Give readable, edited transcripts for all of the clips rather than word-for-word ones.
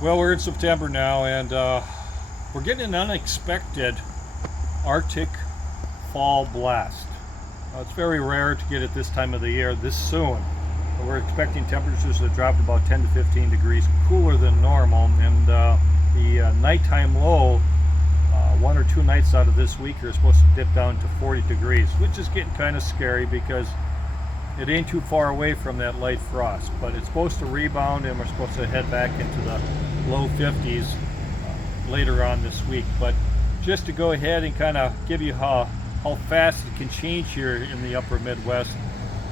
Well, we're in September now, and we're getting an unexpected Arctic fall blast. It's very rare to get it this time of the year, this soon. We're expecting temperatures to drop about 10 to 15 degrees cooler than normal, and the nighttime low, one or two nights out of this week, are supposed to dip down to 40 degrees, which is getting kind of scary because it ain't too far away from that light frost, but it's supposed to rebound and we're supposed to head back into the low 50s later on this week. But just to go ahead and kind of give you how fast it can change here in the upper Midwest,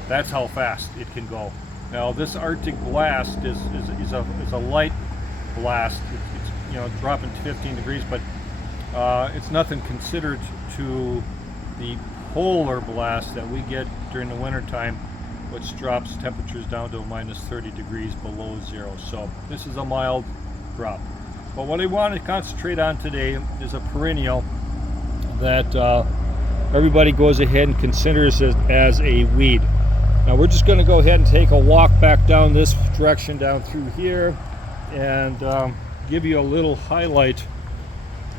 that's how fast it can go. Now this Arctic blast is a light blast. It's dropping to 15 degrees, but it's nothing considered to the polar blast that we get during the wintertime, which drops temperatures down to minus 30 degrees below zero. So this is a mild drop. But what I want to concentrate on today is a perennial that everybody goes ahead and considers it as a weed. Now we're just going to go ahead and take a walk back down this direction down through here and give you a little highlight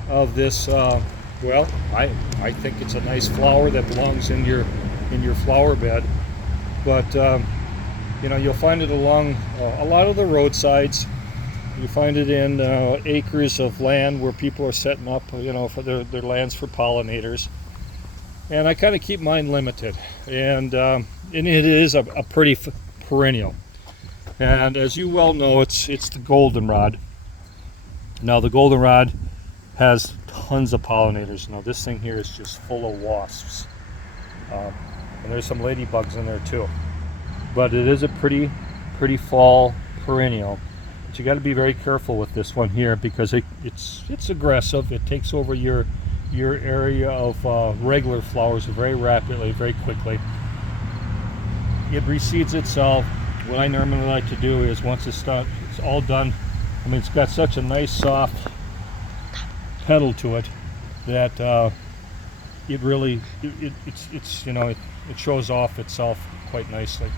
of this. Well, I think it's a nice flower that belongs in your flower bed, but you'll find it along a lot of the roadsides. You find it in acres of land where people are setting up, for their lands for pollinators. And I kind of keep mine limited, and it is a pretty perennial. And as you well know, it's the goldenrod. Now the goldenrod has tons of pollinators. Now this thing here is just full of wasps, and there's some ladybugs in there too. But it is a pretty fall perennial. But you got to be very careful with this one here because it's aggressive. It takes over your area of regular flowers very rapidly, very quickly. It reseeds itself. What I normally like to do is once it's all done. I mean, it's got such a nice soft petal to it that it really it shows off itself quite nicely.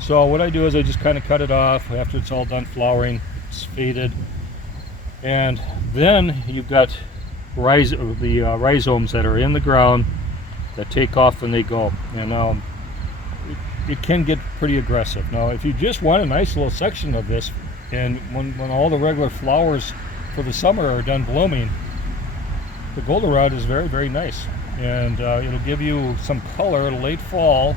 So what I do is I just kind of cut it off after it's all done flowering. It's faded, and then you've got the rhizomes that are in the ground that take off when they go, and it can get pretty aggressive. Now if you just want a nice little section of this, and when all the regular flowers for the summer are done blooming, the goldenrod is very nice, and it'll give you some color late fall,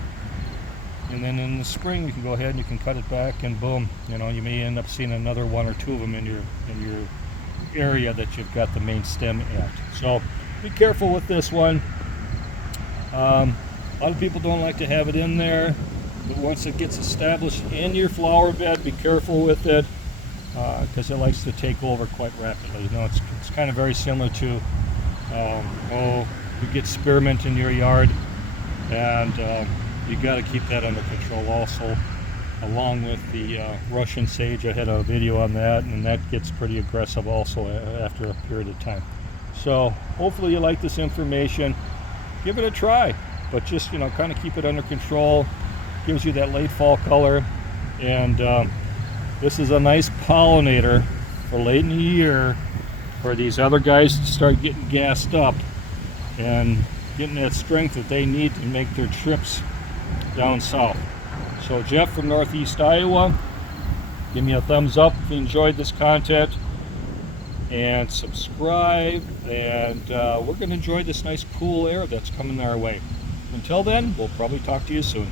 and then in the spring you can go ahead and you can cut it back, and boom, you may end up seeing another one or two of them in your area that you've got the main stem at. So be careful with this one. A lot of people don't like to have it in there, but once it gets established in your flower bed, be careful with it because it likes to take over quite rapidly. It's kind of very similar to you get spearmint in your yard, and you got to keep that under control also, along with the Russian sage. I had a video on that, and that gets pretty aggressive also after a period of time. So hopefully you like this information. Give it a try, but just kind of keep it under control. Gives you that late fall color, and this is a nice pollinator for late in the year for these other guys to start getting gassed up and getting that strength that they need to make their trips down south. So Jeff from Northeast Iowa, give me a thumbs up if you enjoyed this content, and subscribe, and we're going to enjoy this nice cool air that's coming our way. Until then, we'll probably talk to you soon.